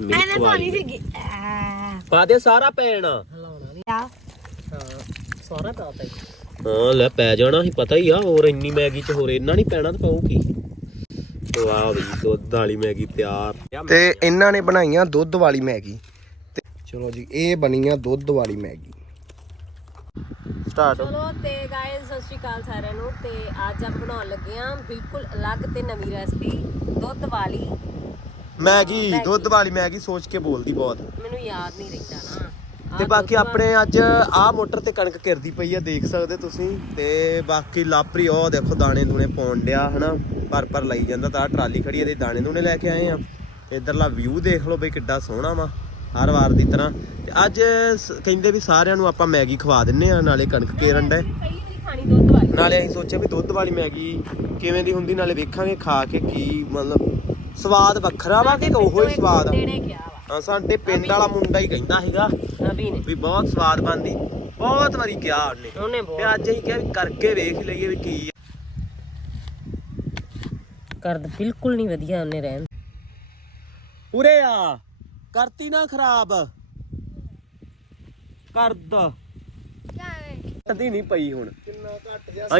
Milk ਵਾਲੀ ਸੀ ਆ ਪਾ ਦੇ ਸਾਰਾ ਪੈਣਾ। ਹਲਾਉਣਾ ਨਹੀਂ। ਆ ਹਾਂ ਸਾਰਾ ਤਾਂ ਪਈ ਹਾਂ ਲੈ ਪੈ ਜਾਣਾ ਸੀ ਪਤਾ ਹੀ ਆ ਹੋਰ ਇੰਨੀ ਮੈਗੀ ਚ ਹੋਰ ਇੰਨਾ ਨਹੀਂ ਪੈਣਾ ਤਾਂ ਪਾਉ ਕੀ ਵਾਹ ਬਈ ਦੁੱਧ ਵਾਲੀ ਮੈਗੀ ਤਿਆਰ। ਤੇ ਇਹਨਾਂ ਨੇ ਬਣਾਈਆਂ ਦੁੱਧ ਵਾਲੀ ਮੈਗੀ। ਤੇ ਚਲੋ ਜੀ ਇਹ ਬਣੀਆਂ ਦੁੱਧ ਵਾਲੀ ਮੈਗੀ। ਸਟਾਰਟ ਚਲੋ ਤੇ ਗਾਇਸ ਸਤਿ ਸ਼੍ਰੀ ਅਕਾਲ ਸਾਰਿਆਂ ਨੂੰ। ਤੇ ਅੱਜ ਆਪਾਂ ਬਣਾਉਣ ਲੱਗੇ ਆਂ ਬਿਲਕੁਲ ਅਲੱਗ ਤੇ ਨਵੀਂ ਰੈਸਪੀ ਦੁੱਧ ਵਾਲੀ ਮੈਗੀ ਦੁੱਧ ਵਾਲੀ ਮੈਗੀ ਸੋਚ ਕੇ ਬੋਲਦੀ ਬਹੁਤ। ਮੈਨੂੰ ਯਾਦ ਨਹੀਂ ਰਹਿੰਦਾ ਨਾ। ਤੇ ਬਾਕੀ ਆਪਣੇ ਅੱਜ ਆਹ ਮੋਟਰ ਤੇ ਕਣਕ ਕਿਰਦੀ ਪਈ ਆ ਦੇਖ ਸਕਦੇ ਤੁਸੀਂ। ਤੇ ਬਾਕੀ ਲਾਪਰੀ ਉਹ ਦੇਖੋ ਦਾਣੇ ਦੂਣੇ ਪਾਉਣ ਡਿਆ ਹਨਾ। ਪਰ ਪਰ ਲਈ ਜਾਂਦਾ ਤਾਂ ਟਰਾਲੀ ਖੜੀ ਇਹਦੇ ਦਾਣੇ ਦੂਣੇ ਲੈ ਕੇ ਆਏ ਆ। ਤੇ ਇਧਰਲਾ ਵਿਊ ਦੇਖ ਲਓ ਬਈ ਕਿੱਡਾ ਸੋਹਣਾ ਵਾ ਹਰ ਵਾਰ ਦੀ ਤਰ੍ਹਾਂ। ਤੇ ਅੱਜ ਕਹਿੰਦੇ ਵੀ ਸਾਰਿਆਂ ਨੂੰ ਆਪਾਂ ਮੈਗੀ ਖਵਾ ਦਿੰਨੇ ਆ ਨਾਲੇ ਕਣਕ ਕੇਰਨ ਵਾਲੀ। ਨਾਲੇ ਅਸੀਂ ਸੋਚਿਆ ਵੀ ਦੁੱਧ ਵਾਲੀ ਮੈਗੀ ਕਿਵੇਂ ਦੀ ਹੁੰਦੀ ਨਾਲੇ ਵੇਖਾਂਗੇ ਖਾ ਕੇ ਕੀ ਮਤਲਬ ਸਵਾਦ ਵੱਖਰਾ ਵਾ ਕਿ ਉਹੋ ਹੀ ਸਵਾਦ ਆ? ਦੇਣੇ ਕਿਹਾ ਵਾ। ਹਾਂ ਸਾਡੇ ਪਿੰਡ ਵਾਲਾ ਮੁੰਡਾ ਹੀ ਕਹਿੰਦਾ ਸੀਗਾ ਅਭੀ ਨੇ। ਵੀ ਬਹੁਤ ਸਵਾਦ ਬਣਦੀ। ਬਹੁਤ ਵਾਰੀ ਕਿਹਾ ਉਹਨੇ। ਉਹਨੇ ਤੇ ਬਹੁਤ ਅੱਜ ਅਸੀਂ ਕਿਹਾ ਵੀ ਕਰਕੇ ਵੇਖ ਲਈਏ ਵੀ ਕੀ ਆ। ਕਰਦ ਬਿਲਕੁਲ ਨਹੀਂ ਵਧੀਆ ਉਹਨੇ ਰਹਿਣ। ਉਰੇ ਆ। ਕਰਤੀ ਨਾ ਖਰਾਬ। ਕਰਦ। ਕਦੀ ਨਹੀਂ ਪਈ ਹੁਣ।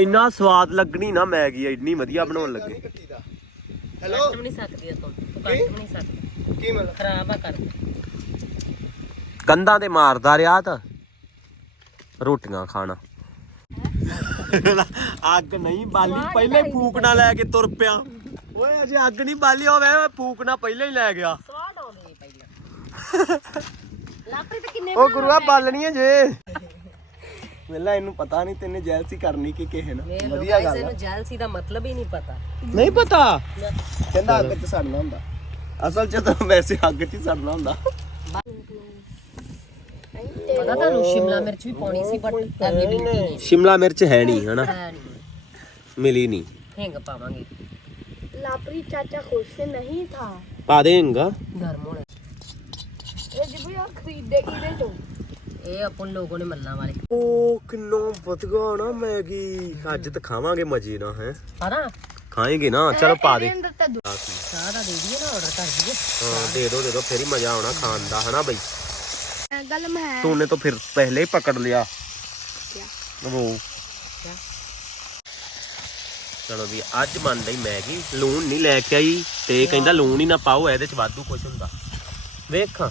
ਇੰਨਾ ਸਵਾਦ ਲੱਗਣੀ ਨਾ ਮੈਗੀ ਇੰਨੀ ਵਧੀਆ ਬਣਾਉਣ ਲੱਗੇ। ਕੱਟ ਵੀ ਨਹੀਂ ਸਕਦੀ ਇਹ ਤੋਂ। ਤੂੰ ਕੱਟ ਵੀ ਨਹੀਂ ਸਕਦੀ। ਕੀ ਮਤਲਬ? ਖਰਾਬ ਆ ਕਰ। ਕੰਧਾਂ ਤੇ ਮਾਰਦਾ ਰਿਹਾ ਤਾਂ। ਰੋਟੀਆਂ ਖਾਣਾ। ਅੱਗ ਨਹੀਂ ਬਾਲੀ ਪਹਿਲੇ ਹੀ ਫੂਕਣਾ ਲੈ ਕੇ ਤੁਰ ਪਿਆ। ਓਏ ਅਜੇ ਅੱਗ ਨਹੀਂ ਬਾਲੀ ਹੋਵੇ ਫੂਕਣਾ ਪਹਿਲੇ ਹੀ ਲੈ ਗਿਆ। ਸਵਾਦ ਆਉਂਦੇ ਪਹਿਲਾਂ। ਲਾਪਰੀ ਤੇ ਕਿੰਨੇ ਉਹ ਗੁਰੂਆ ਬਾਲਣੀਆਂ ਜੇ। ਵੇਲਾ ਇਹਨੂੰ ਪਤਾ ਨਹੀਂ ਤੈਨੇ ਜੈਲਸੀ ਕਰਨੀ ਕਿ ਕਿਸੇ ਨਾਲ ਵੇਖ ਲੋ ਵਧੀਆ ਗਾਇਸ ਗੱਲ ਆ ਇਹਨੂੰ ਜੈਲਸੀ ਦਾ ਮਤਲਬ ਹੀ ਨਹੀਂ ਪਤਾ ਨਹੀਂ ਪਤਾ ਕਹਿੰਦਾ ਅੱਗ 'ਚ ਸੜਨਾ ਹੁੰਦਾ ਅਸਲ 'ਚ ਤਾਂ ਵੈਸੇ ਅੱਗ 'ਚ ਹੀ ਸੜਨਾ ਹੁੰਦਾ ਪਤਾ ਤੁਹਾਨੂੰ ਸ਼ਿਮਲਾ ਮਿਰਚ ਵੀ ਪਾਉਣੀ ਸੀ ਬਟ ਅਵੇਲੇਬਿਲਿਟੀ ਨਹੀਂ ਸ਼ਿਮਲਾ ਮਿਰਚ ਹੈ ਨਹੀਂ ਹਨਾ ਹੈ ਨਹੀਂ ਮਿਲੀ ਨਹੀਂ ਹਿੰਗ ਪਾਵਾਂਗੇ लापरी चाचा खुश से नहीं था ਪਾ ਦੇਂਗਾ ਗਰਮ ਹੋਣੇ ये जब भी और खरीदे की तो ਇਹ ਆਪਣ ਲੋਗੋ ਨੇ ਮੱਲਾਂ ਵਾਲੇ। ਉਹ ਕਿੰਨਾ ਵਧਗਾ ਨਾ ਮੈਗੀ। ਅੱਜ ਤਾਂ ਖਾਵਾਂਗੇ ਮਜੇ ਨਾਲ ਹੈ। ਸਾਰਾ ਖਾਏਗੇ ਨਾ ਚਲੋ ਪਾ ਦੇ। ਸਾਰਾ ਦੇ ਦਈਏ ਨਾ ਆਰਡਰ ਕਰ ਦਈਏ। ਹਾਂ ਦੇ ਦੋ ਦੇ ਦੋ ਫੇਰ ਮਜ਼ਾ ਆਉਣਾ ਖਾਣ ਦਾ ਹਨਾ ਬਈ? ਗੱਲ ਮੈਂ ਤੂੰ ਨੇ ਤਾਂ ਫਿਰ ਪਹਿਲੇ ਹੀ ਪਕੜ ਲਿਆ। ਉਹ ਚਲੋ ਵੀ ਅੱਜ ਬਣ ਲਈ ਮੈਗੀ ਲੂਣ ਨਹੀਂ ਲੈ ਕੇ ਆਈ ਤੇ ਕਹਿੰਦਾ ਲੂਣ ਹੀ ਨਾ ਪਾਓ ਇਹਦੇ ਚ ਵਾਧੂ ਕੁਝ ਹੁੰਦਾ। ਵੇਖਾਂ।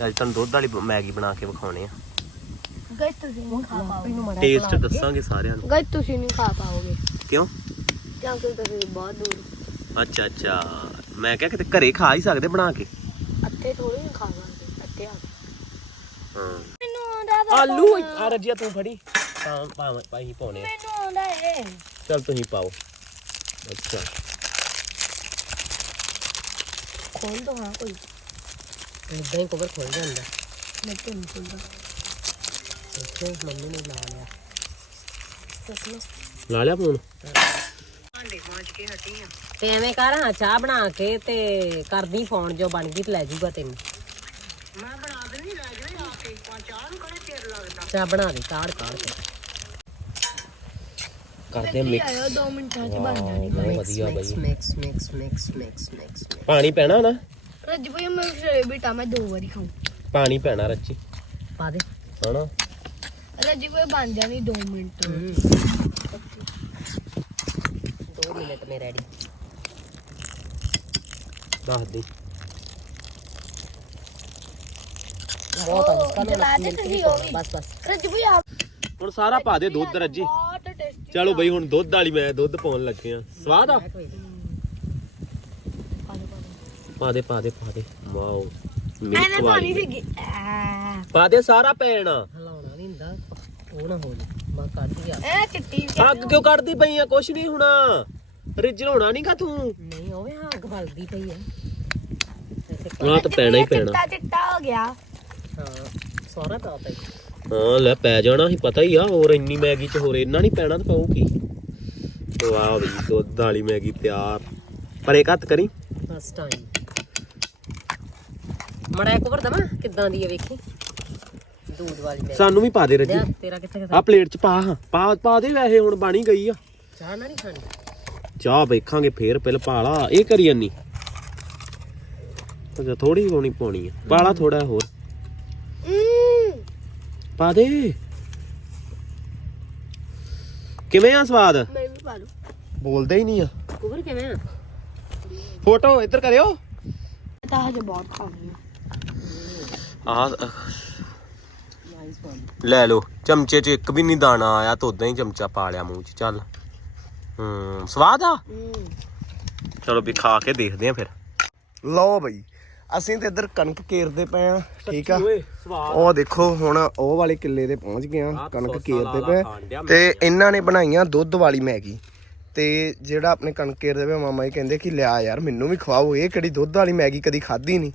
ਤੇ ਅੱਜ ਤੁਹਾਨੂੰ ਦੁੱਧ ਵਾਲੀ ਮੈਗੀ ਬਣਾ ਕੇ ਵਿਖਾਉਣੇ ਆ। ਗਾਇਸ ਤੁਸੀਂ ਨਹੀਂ ਖਾ ਪਾਓਗੇ। ਟੇਸਟ ਦੱਸਾਂਗੇ ਸਾਰਿਆਂ ਨੂੰ। ਗਾਇਸ ਤੁਸੀਂ ਨਹੀਂ ਖਾ ਪਾਓਗੇ। ਕਿਉਂ? ਕਿਉਂਕਿ ਤੁਸੀਂ ਬਹੁਤ ਦੂਰ। ਅੱਛਾ ਅੱਛਾ। ਮੈਂ ਕਿਹਾ ਕਿਤੇ ਘਰੇ ਖਾ ਹੀ ਸਕਦੇ ਬਣਾ ਕੇ। ਅੱਥੇ ਥੋੜੀ ਨਹੀਂ ਖਾ ਸਕਦੇ ਅੱਥੇ ਆ। ਹਾਂ। ਮੈਨੂੰ ਆਉਂਦਾ ਆਲੂ ਆ ਰਜੀਆ ਤੂੰ ਫੜੀ। ਤਾਂ ਪਾਵਾਂ ਪਾਈ ਪਾਉਣੇ ਆ। ਮੈਨੂੰ ਆਉਂਦਾ ਏ। ਚਲ ਤੁਸੀਂ ਪਾਓ। ਅੱਛਾ। ਖੋਲ ਦੋ ਹਾਂ ਕੋਈ। ਇਦਾਂ ਹੀ ਕਵਰ ਖੁੱਲ ਜਾਂਦਾ। ਮੈਂ ਤੇ ਨਹੀਂ ਖੋਲਦਾ। ਇੱਥੇ ਮੰਮੀ ਨੇ ਲਾ ਲਿਆ। ਲਾ ਲਿਆ ਫੋਨ ਤੇ ਐਵੇਂ ਕਰ ਹਾਂ ਚਾਹ ਬਣਾ ਕੇ ਤੇ ਕਰਦੀ ਫੋਨ ਜੋ ਬਣ ਗਈ ਤੇ ਲੈ ਜਾਊਗਾ ਤੈਨੂੰ। ਮੈਂ ਬਣਾ ਦੇਣੀ ਲੈ ਜਾ ਆ ਕੇ। ਚਾਹ ਨੂੰ ਕਿਹੜਾ ਚਿਰ ਲੱਗਦਾ? ਚਾਹ ਬਣਾ ਦੇ ਕਾੜ ਕਾੜ ਕੇ। ਕਰਦੇ ਮਿਕਸ ਆਇਓ 2 ਮਿੰਟਾਂ ਚ ਬਣ ਜਾਣੀ ਬਹੁਤ ਵਧੀਆ ਮਿਕਸ ਬਈ। Mix mix mix mix mix ਪਾਣੀ ਪੈਣਾ ਨਾ? ਰੱਜ ਭਈ ਮੈਂ ਸ਼ਰੇ ਬੇਟਾ ਮੈਂ ਦੋ ਵਾਰੀ ਖਾਉਂ ਪਾਣੀ ਪੈਣਾ ਰੱਚੀ ਪਾ ਦੇ। ਹਨਾ? ਰੱਜ ਭਈ ਬਣ ਜਾਣੀ 2 ਮਿੰਟ। 2 ਮਿੰਟ ਮੇ ਰੈਡੀ ਦੱਸ ਦੇ। ਬਹੁਤ ਆ ਵੀ। ਬਸ ਬਸ। ਰੱਜ ਭਈ ਆਪ ਹੁਣ ਸਾਰਾ ਪਾ ਦੇ ਦੁੱਧ ਰੱਜੀ। ਬਹੁਤ ਟੇਸਟੀ ਚਲੋ ਬਈ ਹੁਣ ਦੁੱਧ ਵਾਲੀ ਮੈਂ ਦੁੱਧ ਪਾਉਣ ਲੱਗੇ ਆ। ਸਵਾਦ ਆ? ਪਾ ਦੇ ਪਾ ਦੇ ਪਾ ਦੇ। ਵਾਓ ਮਿਲਕ ਵਾਲੀ ਸੀਗੀ। ਪਾ ਦੇ ਸਾਰਾ ਪੈਣਾ। ਹਲਾਉਣਾ ਨਹੀਂ ਹੁੰਦਾ ਉਹ ਨਾ ਹੋ ਜਾ। ਮੈਂ ਕੱਢ ਗਿਆ ਇਹ ਚਿੱਟੀ ਅੱਗ ਕਿਉਂ ਕੱਢਦੀ ਪਈ ਆ? ਕੁਛ ਨਹੀਂ ਹੋਣਾ। ਰਿਜ ਹੋਣਾ ਨਹੀਂਗਾ ਤੂੰ? ਨਹੀਂ ਹੋਵੇ ਹਾਂ ਅੱਗ ਬਲਦੀ ਪਈ ਆ। ਆ ਤਾਂ ਪੈਣਾ ਹੀ ਪੈਣਾ। ਚਿੱਟਾ ਚਿੱਟਾ ਹੋ ਗਿਆ। ਹਾਂ ਸਾਰਾ ਪਾਤਾ ਹਾਂ। ਲੈ ਪੈ ਜਾਣਾ ਸੀ ਪਤਾ ਹੀ ਆ ਹੋਰ ਇੰਨੀ ਮੈਗੀ ਚ ਹੋਰ ਇੰਨਾ ਨਹੀਂ ਪੈਣਾ ਤਾਂ ਪਾਉ ਕੀ। ਵਾਹ ਬਈ ਦੁੱਧ ਵਾਲੀ ਮੈਗੀ ਤਿਆਰ। ਪਰ ਇੱਕ ਹੱਥ ਕਰੀ। ਫਸਟ ਟਾਈਮ ਮੜਾ ਇੱਕ ਵਾਰ ਦਵਾਂ? ਕਿੱਦਾਂ ਦੀ ਹੈ ਵੇਖੀ? ਦੂਧ ਵਾਲੀ ਮੈਂ ਸਾਨੂੰ ਵੀ ਪਾ ਦੇ ਰੱਜੀ। ਲਿਆ ਤੇਰਾ ਕਿੱਥੇ ਆ ਪਲੇਟ ਚ ਪਾ ਹਾਂ। ਪਾ ਪਾ ਦੇ ਵੈਸੇ ਹੁਣ ਬਣੀ ਗਈ ਆ। ਚਾਹ ਨਾ ਨਹੀਂ ਖਾਣੀ? ਚਾਹ ਵੇਖਾਂਗੇ ਫੇਰ ਪਹਿਲ ਪਾ ਲਾ ਇਹ ਕਰੀ ਜਾਨੀ। ਅੱਛਾ ਥੋੜੀ ਪਾਉਣੀ ਪਾਉਣੀ ਆ। ਪਾ ਲਾ ਥੋੜਾ ਹੋਰ। ਪਾ ਦੇ। ਕਿਵੇਂ ਆ ਸਵਾਦ? ਮੈਂ ਵੀ ਪਾ ਲੂ ਬੋਲਦੇ ਹੀ ਨਹੀਂ ਆ। ਕੁਬਰ ਕਿਵੇਂ ਆ? ਫੋਟੋ ਇੱਧਰ ਕਰਿਓ। ਤਾਂ ਹਜੇ ਬਹੁਤ ਖਾਣੀ ਆ। ਵਨ ਲੈ ਲਓ ਚਮਚੇ 'ਚ ਇੱਕ ਵੀ ਨਹੀਂ ਦਾਣਾ ਆਇਆ ਤਾਂ ਉਦਾਂ ਹੀ ਚਮਚਾ ਪਾ ਲਿਆ ਮੂੰਹ 'ਚ ਚੱਲ। ਹੂੰ ਸਵਾਦ ਆ? ਚਲੋ ਵੀ ਖਾ ਕੇ ਦੇਖਦੇ ਆ ਫਿਰ। ਲਓ ਬਈ ਅਸੀਂ ਤੇ ਇੱਧਰ ਕਣਕ ਕੇਰਦੇ ਪਏ ਆ ਠੀਕ ਆ? ਉਹ ਦੇਖੋ ਹੁਣ ਉਹ ਵਾਲੇ ਕਿੱਲੇ ਤੇ ਪਹੁੰਚ ਗਏ ਆ ਆਹ ਕਣਕ ਕੇਰਦੇ ਲਾ ਲਾ ਪਏ ਤੇ ਇਹਨਾਂ ਨੇ ਬਣਾਈਆਂ ਦੁੱਧ ਵਾਲੀ ਮੈਗੀ। ਤੇ ਜਿਹੜਾ ਆਪਣੇ ਕਣਕ ਕੇਰਦੇ ਪਏ ਮਾਮਾ ਜੀ ਕਹਿੰਦੇ ਕਿ ਲਿਆ ਯਾਰ ਮੈਨੂੰ ਵੀ ਖਵਾਓ ਇਹ ਕਿਹੜੀ ਦੁੱਧ ਵਾਲੀ ਮੈਗੀ ਕਦੀ ਖਾਧੀ ਨਹੀਂ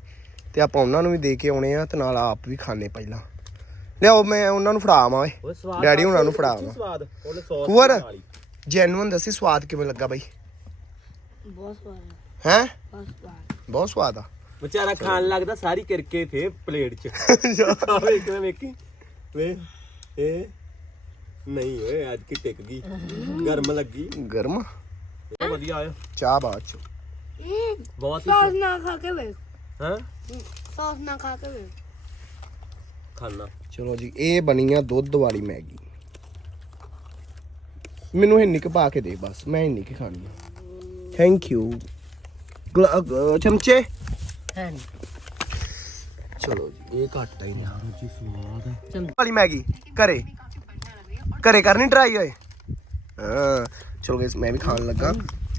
ਤੇ ਆਪਾਂ ਉਹਨਾਂ ਨੂੰ ਵੀ ਦੇ ਕੇ ਆਉਣੇ ਆ ਤੇ ਨਾਲ ਆਪ ਵੀ ਖਾਣੇ ਪਹਿਲਾਂ। ਲਿਆਓ ਮੈਂ ਉਹਨਾਂ ਨੂੰ ਫੜਾਵਾਂ ਓਏ। ਓਏ ਸਵਾਦ ਡੈਡੀ ਹੁਣਾਂ ਨੂੰ ਫੜਾਵਾਂ ਸਵਾਦ ਉਹਨੇ ਸੌਸ ਕੁੰਵਰ। ਜੈਨੂਨ ਦੱਸੀ ਸਵਾਦ ਕਿਵੇਂ ਲੱਗਾ ਬਾਈ? ਬਹੁਤ ਸਵਾਦ ਹੈ? ਬਹੁਤ ਸਵਾਦ। ਬਹੁਤ ਸਵਾਦ ਆ। ਵਿਚਾਰਾ ਖਾਣ ਲੱਗਦਾ ਸਾਰੀ ਕਿਰਕੇ ਥੇ ਪਲੇਟ 'ਚ। ਆ ਵੇ ਕਿਵੇਂ ਵੇਖੀ। ਵੇ ਇਹ ਨਹੀਂ ਓਏ ਅੱਜ ਕੀ ਟਿਕ ਗਈ। ਗਰਮ ਲੱਗੀ। ਗਰਮ? ਇਹ ਵਧੀਆ ਆਇਆ। ਚਾਹ ਬਾਅਦ ਚ। ਬਹੁਤ ਹੀ ਸੌਸ ਨਾ ਖਾ ਕੇ ਵੇਖ। ਹਾਂ? ਸੌਸ ਨਾ ਖਾ ਕੇ ਵੇਖ। ਖਾਣਾ ਚਲੋ ਜੀ ਇਹ ਬਣੀ ਆ ਦੁੱਧ ਵਾਲੀ ਮੈਗੀ। ਮੈਨੂੰ ਇੰਨੀ ਕੁ ਪਾ ਕੇ ਦੇ ਬਸ ਮੈਂ ਇੰਨੀ ਕੁ ਖਾਣੀ ਆ। ਥੈਂਕ ਯੂ ਚਮਚੇ? ਹੈ ਨੀ। ਚਲੋ ਜੀ ਇਹ ਘੱਟ ਹੀ ਨਹੀਂ ਜੀ ਸਵਾਦ ਵਾਲੀ ਮੈਗੀ ਘਰੇ? ਘਰੇ ਕਰਨੀ ਟਰਾਈ ਓਏ। ਹਾਂ ਚਲੋ ਗਾਇਸ ਮੈਂ ਵੀ ਖਾਣ ਲੱਗਾ।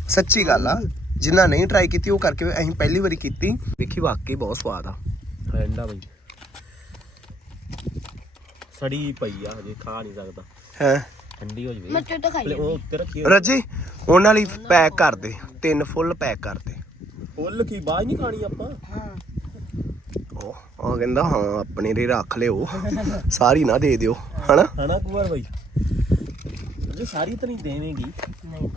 ਸੱਚੀ ਗੱਲ ਆ। ਜਿਨ੍ਹਾਂ ਨਹੀਂ ਟਰਾਈ ਕੀਤੀ ਉਹ ਕਰਕੇ ਅਸੀਂ ਪਹਿਲੀ ਵਾਰੀ ਕੀਤੀ। ਵੇਖੀ ਵਾਕਈ ਬਹੁਤ ਸਵਾਦ ਆ। ਠੰਡਾ ਬਈ। ਸੜੀ ਪਈ ਆ ਹਜੇ ਖਾ ਨਹੀਂ ਸਕਦਾ। ਹੈ? ਠੰਡੀ ਹੋ ਜਵੇ। ਮੈਂ ਚੋਟਾ ਖਾਈ ਉਹ ਉੱਤੇ ਰੱਖੀ ਰੱਜੀ ਉਹਨਾਂ ਲਈ ਪੈਕ ਕਰ ਦੇ। ਤਿੰਨ ਫੁੱਲ ਪੈਕ ਕਰ ਦੇ। ਫੁੱਲ ਕੀ ਬਾਜ ਨਹੀਂ ਖਾਣੀ ਆਪਾਂ? ਹਾਂ। ਉਹ ਉਹ ਕਹਿੰਦਾ ਹਾਂ ਆਪਣੇ ਲਈ ਰੱਖ ਲਿਓ। ਸਾਰੀ ਨਾ ਦੇ ਦਿਓ ਹਨਾ? ਹਨਾ ਕੁਵਰ ਬਈ? ਜੇ ਸਾਰੀ ਤਾਂ ਨਹੀਂ ਦੇਵੇਂਗੀ। ਨਹੀਂ।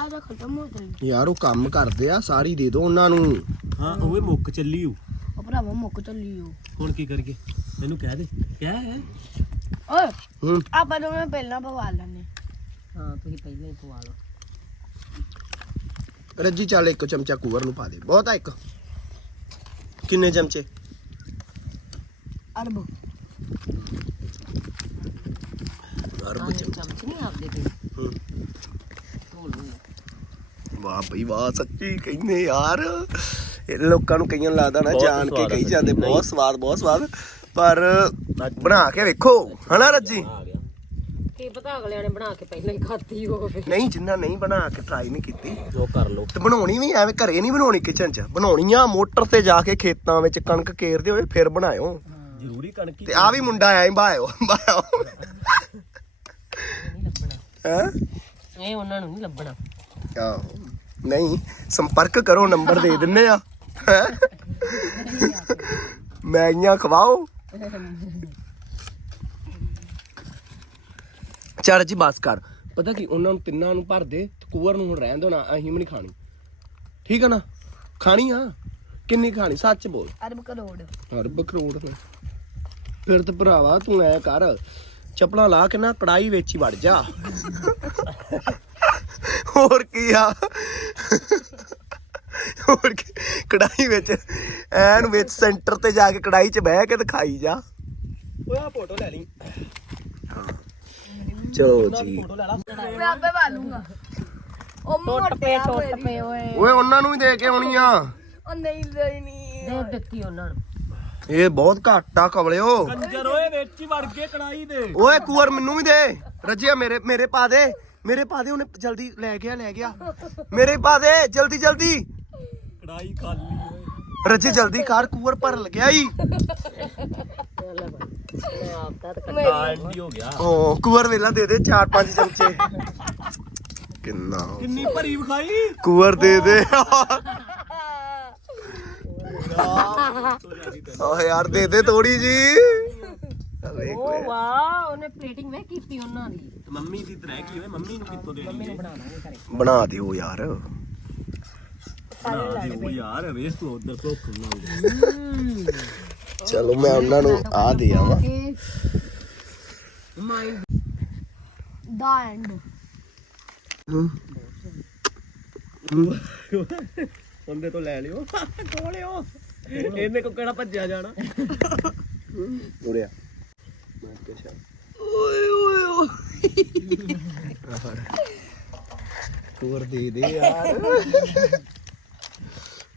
ਆ ਖਤਮ ਹੋ ਜਾਣੀ ਯਾਰ ਉਹ ਕੰਮ ਕਰਦੇ ਆ ਸਾਰੀ ਦੇ ਦਿਓ ਉਹਨਾਂ ਨੂੰ। ਹਾਂ ਓਏ ਮੁੱਕ ਚੱਲੀ ਓ ਉਹ ਭਰਾਵਾ ਮੁੱਕ ਚੱਲੀ ਓ ਹੁਣ ਕੀ ਕਰੀਏ? ਤੈਨੂੰ ਕਹਿ ਦੇ ਕਹਿ ਹੈ। ਓਏ ਹੂੰ। ਆਪਾਂ ਦੋਵੇਂ ਪਹਿਲਾਂ ਪਵਾ ਲੈਣੇ ਹਾਂ। ਤੁਸੀਂ ਪਹਿਲਾਂ ਹੀ ਪਵਾ ਲਓ। ਰੱਜੀ ਚੱਲ ਇੱਕ ਚਮਚਾ ਕੂਵਰ ਨੂੰ ਪਾ ਦੇ। ਬਹੁਤ ਆ ਇੱਕ। ਕਿੰਨੇ ਚਮਚੇ? ਅਰਬ। ਅਰਬ ਚਮਚ। ਨਹੀਂ ਆਪਦੇ ਤੇ ਹੂੰ। ਵਾਹ ਬਈ ਵਾਹ ਸੱਚੀ ਕਹਿੰਦੇ ਯਾਰ। ਇਹ ਲੋਕਾਂ ਨੂੰ ਕਈਆਂ ਲੱਗਦਾ ਨਾ ਜਾਣ ਕੇ ਕਹੀ ਜਾਂਦੇ। ਬਹੁਤ ਸਵਾਦ ਬਹੁਤ ਸਵਾਦ। ਪਰ ਬਣਾ ਕੇ ਵੇਖੋ ਹਨਾ ਰੱਜੀ? ਕੀ ਪਤਾ ਅਗਲਿਆਂ ਨੇ ਬਣਾ ਕੇ ਪਹਿਲਾਂ ਹੀ ਖਾਧੀ ਹੋਵੇ। ਨਹੀਂ ਜਿੰਨਾ ਨਹੀਂ ਬਣਾ ਕੇ ਟਰਾਈ ਨਹੀਂ ਕੀਤੀ। ਜੋ ਕਰ ਲੋ ਤੇ ਬਣਾਉਣੀ ਵੀ ਐਵੇਂ ਘਰੇ ਨਹੀਂ ਬਣਾਉਣੀ ਕਿਚਨ 'ਚ। ਬਣਾਉਣੀ ਆ ਮੋਟਰ ਤੇ ਜਾ ਕੇ ਖੇਤਾਂ ਵਿੱਚ ਕਣਕ ਕੇਰਦੇ ਹੋਏ ਫਿਰ ਬਣਾਇਓ। ਜ਼ਰੂਰੀ ਕਣਕੀ ਤੇ ਆ ਵੀ ਮੁੰਡਾ ਆਇਆ ਹੀ ਬਾਇਓ ਬਾਇਓ। ਨਹੀਂ ਲੱਭਣਾ। ਹੈ? ਇਹ ਉਹਨਾਂ ਨੂੰ ਨਹੀਂ ਲੱਭਣਾ। ਆਹੋ। ਨਹੀਂ ਸੰਪਰਕ ਕਰੋ ਨੰਬਰ ਦੇ ਦਿੰਨੇ ਆ। ਹੈਂ? ਮੈਗੀਆਂ ਖਵਾਓ। ਚੱਲ ਜੀ ਬਸ ਕਰ। ਪਤਾ ਕੀ ਉਹਨਾਂ ਨੂੰ ਤਿੰਨਾਂ ਨੂੰ ਭਰ ਦੇ ਤੇ ਕੂਵਰ ਨੂੰ ਹੁਣ ਰਹਿਣ ਦੋ ਨਾ ਅਸੀਂ ਵੀ ਨਹੀਂ ਖਾਣੀ। ਠੀਕ ਆ ਨਾ? ਖਾਣੀ ਆ? ਕਿੰਨੀ ਖਾਣੀ? ਸੱਚ ਬੋਲ। ਅਰਬ ਕਰੋੜ। ਅਰਬ ਕਰੋੜ ਨੇ। ਫਿਰ ਤੇ ਭਰਾਵਾ ਤੂੰ ਐ ਕਰ ਚਪਲਾ ਲਾ ਕੇ ਨਾ ਕੜਾਈ ਵਿੱਚ ਹੀ ਵੜ ਜਾ। ਹੋਰ ਕੀ ਆ? ਹੋਰ ਕੀ? ਕੜਾਈ ਵਿੱਚ ਐਨ ਵਿੱਚ ਸੈਂਟਰ ਤੇ ਜਾ ਕੇ ਕੜਾਈ 'ਚ ਬਹਿ ਕੇ ਤੇ ਖਾਈ ਜਾ। ਓਏ ਆ ਫੋਟੋ ਲੈ ਲਈ। ਚਲੋ ਜੀ। ਫੋਟੋ ਲੈ ਲਾ। ਮੈਂ ਆਪੇ ਪਾ ਲੂੰਗਾ। ਉਹ ਮੋਟੇ ਟੁੱਟ ਪਏ ਓਏ। ਓਏ ਉਹਨਾਂ ਨੂੰ ਵੀ ਦੇ ਕੇ ਆਉਣੀ ਆ। ਉਹ ਨਹੀਂ ਲਈ ਨਹੀਂ ਦੇ ਦਿੱਤੀ ਉਹਨਾਂ ਨੂੰ। ਇਹ ਬਹੁਤ ਘੱਟ ਆ ਕਵਲਿਓ। ਕੰਜਰ ਓਏ ਵਿੱਚ ਹੀ ਵੜ ਕੇ ਕੜਾਈ ਦੇ। ਓਏ ਕੂਵਰ ਮੈਨੂੰ ਵੀ ਦੇ। ਰੱਜਿਆ ਮੇਰੇ ਮੇਰੇ ਪਾ ਦੇ। ਮੇਰੇ ਪਾ ਦੇ ਉਹਨੇ ਜਲਦੀ ਲੈ ਗਿਆ ਲੈ ਗਿਆ ਮੇਰੇ ਪਾ ਦੇ ਜਲਦੀ ਜਲਦੀ ਕੜਾਈ ਖਾਲੀ ਓਏ ਰੱਜੇ ਜਲਦੀ ਕਰ ਕੂਵਰ ਭਰ ਲਗਿਆ ਈ ਚੱਲ ਬਾਈ ਆਪ ਤਾਂ ਕੱਟ ਕਾਂਡੀ ਹੋ ਗਿਆ ਓ ਕੂਵਰ ਵੇਲਾ ਦੇ ਦੇ ਚਾਰ ਪੰਜ ਚਮਚੇ ਕਿੰਨਾ ਕਿੰਨੀ ਭਰੀ ਵਿਖਾਈ ਕੂਵਰ ਦੇ ਦੇ ਓ ਯਾਰ ਦੇ ਦੇ ਥੋੜੀ ਜੀ ਵੇਖ ਓ ਵਾਹ ਉਹਨੇ ਪਲੇਟਿੰਗ ਵੇ ਕੀਤੀ ਉਹਨਾਂ ਦੀ। ਮੰਮੀ ਦੀ ਤਰ੍ਹਾਂ ਕੀ ਹੋਏ ਮੰਮੀ ਨੂੰ ਕਿੱਥੋਂ ਦੇਣੀ ਹੈ? ਬਣਾ ਦਿਓ ਯਾਰ। ਬਣਾ ਦਿਓ ਯਾਰ ਵੇਸ ਤੂੰ ਉਧਰ ਭੁੱਖ ਨਾ ਚਲੋ ਮੈਂ ਉਹਨਾਂ ਨੂੰ ਆ ਦੇ ਆਵਾਂ। ਮਾਈਂਡ ਦਾ ਐਂਡ ਉਹਦੇ ਤੋਂ ਲੈ ਲਿਓ। ਕੋਲਿਓ ਇਹਨੇ ਕੋ ਕਿਹੜਾ ਭੱਜਿਆ ਜਾਣਾ? ਉੜਿਆ ਓਏ ਓਏ ਓਏ। ਕੁਵਰ ਦੇ ਦੇ ਯਾਰ।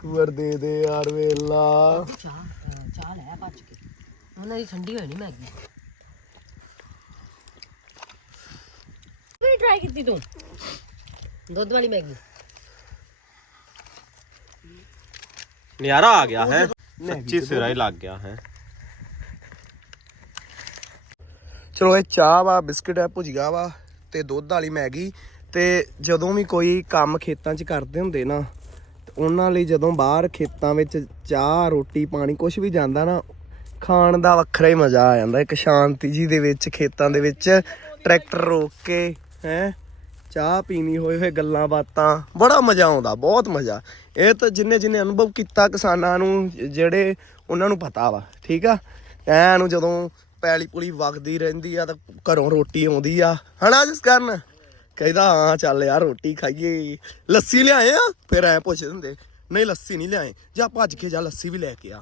ਕੁਵਰ ਦੇ ਦੇ ਯਾਰ ਵੇਲਾ। ਚਾਹ ਚਾਹ ਲੈ ਭੱਜ ਕੇ ਉਹਨਾਂ ਦੀ ਠੰਡੀ ਹੋਈ ਨਹੀਂ ਮੈਗੀ। ਵੀ ਟਰਾਈ ਕੀਤੀ ਤੂੰ? ਦੁੱਧ ਵਾਲੀ ਮੈਗੀ। ਨਿਆਰਾ ਆ ਗਿਆ ਹੈ। ਸੱਚੀ ਸਿਰਾ ਹੀ ਲੱਗ ਗਿਆ ਹੈ। ਚਲੋ ਇਹ ਚਾਹ ਵਾ, ਬਿਸਕਟ ਆ, ਭੁਜੀਆ ਵਾ ਤੇ ਦੁੱਧ ਵਾਲੀ ਮੈਗੀ ਤੇ ਜਦੋਂ ਵੀ ਕੋਈ ਕੰਮ ਖੇਤਾਂ 'ਚ ਕਰਦੇ ਹੁੰਦੇ ਨਾ ਉਹਨਾਂ ਲਈ ਜਦੋਂ ਬਾਹਰ ਖੇਤਾਂ ਵਿੱਚ ਚਾਹ, ਰੋਟੀ, ਪਾਣੀ ਕੁਝ ਵੀ ਜਾਂਦਾ ਨਾ, ਖਾਣ ਦਾ ਵੱਖਰਾ ਹੀ ਮਜ਼ਾ ਆ ਜਾਂਦਾ। ਇੱਕ ਸ਼ਾਂਤੀ ਜੀ ਦੇ ਵਿੱਚ, ਖੇਤਾਂ ਦੇ ਵਿੱਚ ਟਰੈਕਟਰ ਰੋਕ ਕੇ, ਹੈ, ਚਾਹ ਪੀਣੀ ਹੋਏ ਹੋਏ ਗੱਲਾਂ ਬਾਤਾਂ, ਬੜਾ ਮਜ਼ਾ ਆਉਂਦਾ, ਬਹੁਤ ਮਜ਼ਾ। ਇਹ ਤਾਂ ਜਿੰਨੇ ਜਿੰਨੇ ਅਨੁਭਵ ਕੀਤਾ ਕਿਸਾਨਾਂ ਨੂੰ ਜਿਹੜੇ ਉਹਨਾਂ ਨੂੰ ਪਤਾ ਵਾ, ਠੀਕ ਆ? ਐ ਨੂੰ ਜਦੋਂ ਪੈਲੀ ਪੁਲੀ ਵਗਦੀ ਰਹਿੰਦੀ ਆ ਤਾਂ ਘਰੋਂ ਰੋਟੀ ਆਉਂਦੀ ਆ। ਹਨਾ ਜਿਸ ਕਰਨ? ਕਹਿੰਦਾ, ਹਾਂ, ਚੱਲ ਯਾਰ, ਰੋਟੀ ਖਾਈਏ। ਲੱਸੀ ਲਿਆਏ ਆ? ਫਿਰ ਐ ਪੁੱਛ ਦਿੰਦੇ ਨਹੀਂ, ਲੱਸੀ ਨਹੀਂ ਲਿਆਏ। ਜਾ ਭੱਜ ਕੇ ਜਾ ਲੱਸੀ ਵੀ ਲੈ ਕੇ ਆ।